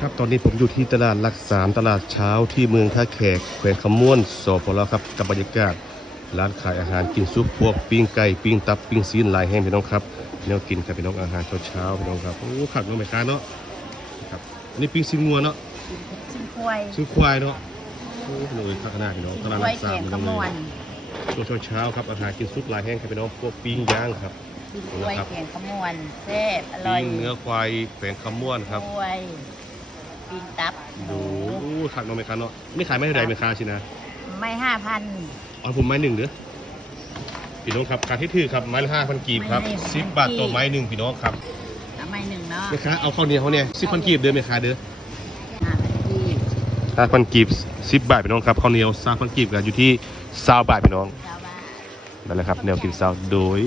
ครับตอนนี้ผมอยู่ที่ตลาดหลักสามตลาดเช้าที่เมืองท่าแขกแขวงคำม่วนสปลครับกับบรรยากาศ ร้านขายอาหารกินซุปพวกปิ้งไก่ปิ้งตับปิ้งซีนหลายแห้งพี่น้องครับแนวกินครับพี่น้องอาหารเช้าๆพี่น้องครับโอ้ขัดน้องแม่ค้าเนาะครับอันนี้ปิ้งซีนงัวเนาะชิ้นกล้วยซื้อควายเนาะโอ้พี่น้องข้างหน้าพี่น้องตลาดกหล้ลัวยกแกสามงพี่น้องขมวนช่วงเช้าๆครับอาหารกินซุปหลายแห้งครับพี่น้องพวกปิ้งย่างครับชิ้นกล้วยแกงขมวนแซ่บอร่อยปิ้งเนื้อควายแขวงคำม่วนครับกล้วย ปิ้งตับหดูมูขัดน้องแม่ค้าเนาะไม่ขายไม่เท่าใดแม่ค้าชินะไม่ห้าพันเอาผมไม้หนึ่งเด้อพี่น้องครับการที่ถือครับไม้ละห้าพันกีบครับไม้ละสิบบาทต่อไม้หนึ่งพี่น้องครับเอาไม่หนึ่งเนาะแม่ค้าเอาข้าวเหนียวเขาเนี่ยสิบพันกีบเด้อแม่ค้าเด้อห้าพันกีบห้าพันกีบสิบบาทพี่น้องครับข้าวเหนียวสามพันกีบกันอยู่ที่ซาวบาทพี่น้องเจ้าบ้านนั่นแหละครับแนวกินซาวโดย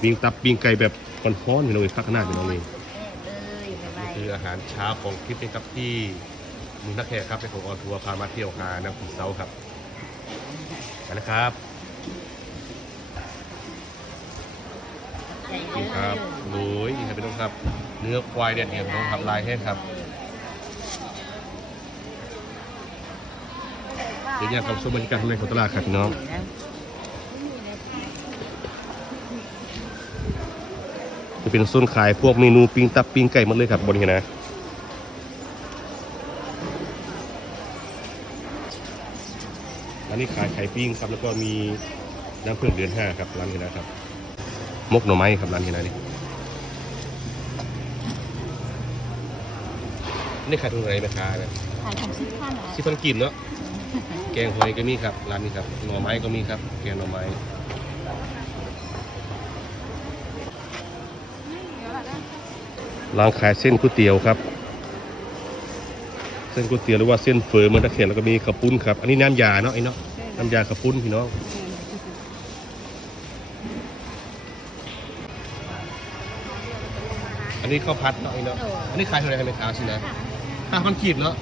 ปิ้งตับปิ้งไก่แบบร้อนๆพี่น้องเลยพักขนาดพี่น้องเลยแซ่บเลยบ๊ายบาย คืออาหารเช้าของคลิปนี้ครับที่มุงนักแขกครับในของออทัวร์พามาเที่ยวหาน้ำกินเซาครับไปแล้วครับนี่ครับโอ้ยนี่ครับพี่น้องครับ เนื้อควายเด็ดเดี่ยวน้องครับลายแห้งครับเดี๋ยวเนี่ยครับชมบรรยากาศข้างในของตลาดครับพี่น้องจะ เป็นโซนขายพวกเมนูปิ้งตับปิ้งไก่หมดเลยครับบนนี้นะอันนี้ขายไข่ปิ้งครับแล้วก็มีน้ำเพื่องเดือนห้าครับร้านนี้นะครับมกหน่อไม้ครับร้านนี้นะนี่นี่ขายตรงไหนแม่ค้าเนี่ยขายของชิ้นพันเหรอสิพันกินเนาะแกงหอยก็มีครับร้านนี้ครับหน่อไม้ก็มีครับ แกงหน่อไม้ ร้านขายเส้นก๋วยเตี๋ยวครับ เส้นก๋วยเตี๋ยวหรือว่าเส้นเฟอเมืองตะเคียนแล้วก็มีข้าวปุ้นครับ อันนี้น้ำยาเนาะไอ้เนาะน้ำยาข้าวปุ้นพี่น้องอันนี้ข้าวผัดเนาะไอ้เนาะอันนี้ขายเท่าไหร่ครับแม่ค้าสินะห้าพันกีบเนาะ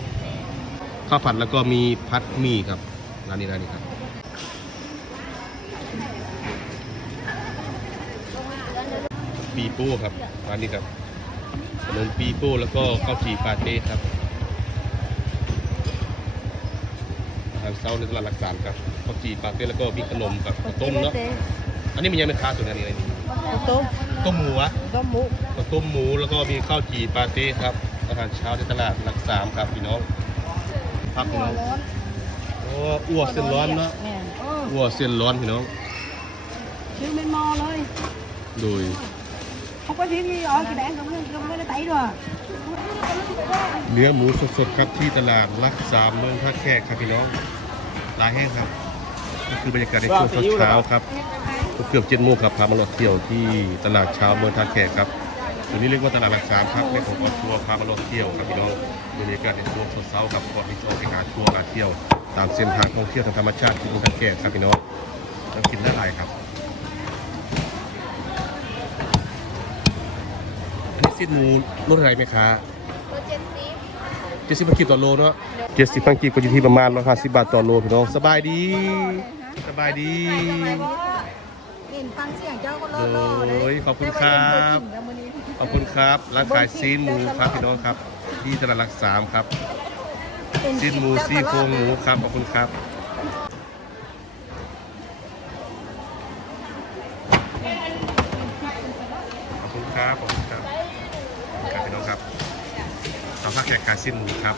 ข้าวผัดแล้วก็มีพัดหมี่ครับร้านนี้ร้านนี้ครับปีโป้ครับร้านนี้ครับ ขนมปีโป้แล้วก็ข้าวจีปาเต้ครับอาหารเช้าในตลาดหลักสามครับข้าวจีปาเต้แล้วก็มีขนมกับข้าวต้มเนาะอันนี้มันยังไม่ค้าส่วนอันนี้อะไรนี่ต้มต้มหมูวะต้มหมูข้าวต้มหมูแล้วก็มีข้าวจีปาเต้ครับอาหารเช้าในตลาดหลักสามครับพี่น้องพักพี่น้องโอ้อ้วกเส้นร้อนเนาะแม่นอ้วกเส้นร้อนพี่น้องชื่อเป็นมอเลยโดย không có thiếu gì rồi thì bạn cũng không có tẩy rồi เนื้อหมูสดๆครับที่ตลาดรักสามเมืองท่าแขกครับพี่น้องลายแห้งครับก็คือบรรยากาศในช่วงเช้าๆครับเกือบเจ็ดโมงครับพามาเลาะเที่ยวที่ตลาดเช้าเมืองท่าแขกครับตัวนี้เรียกว่าตลาดหลักสามครับในของออนทัวร์พามาเลาะเที่ยวครับพี่น้องบรรยากาศในช่วงเช้าๆครับก่อนที่จะออกไปหาทัวร์การเที่ยว ตามเส้นทางท่องเที่ยวทางธรรมชาติที่เมืองท่าแขกครับพี่น้องต้องกินได้หลายครับ อันนี้สิ้นหมูรสอะไรไหมคะเจ็ดสิบพันกีบต่อโลเนาะเจ็ดสิบพันกีบก็อยู่ที่ประมาณร้อยห้าสิบบาทต่อโลพี่น้องสบายดี สบายดีเห็นฟังเสียงเจ้าก็รอรอโอ้ยขอบคุณครับ ขอบคุณครับร้านขายซีนหมูครับพี่น้องครับ ที่ตลาดหลักสามครับซีนหมูซี่โครงหมูครับขอบคุณครับขอบคุณครับขอบคุณครับขอบ คุณครับพี่น้องครับสาวภาคแขกกาซินหมูครับ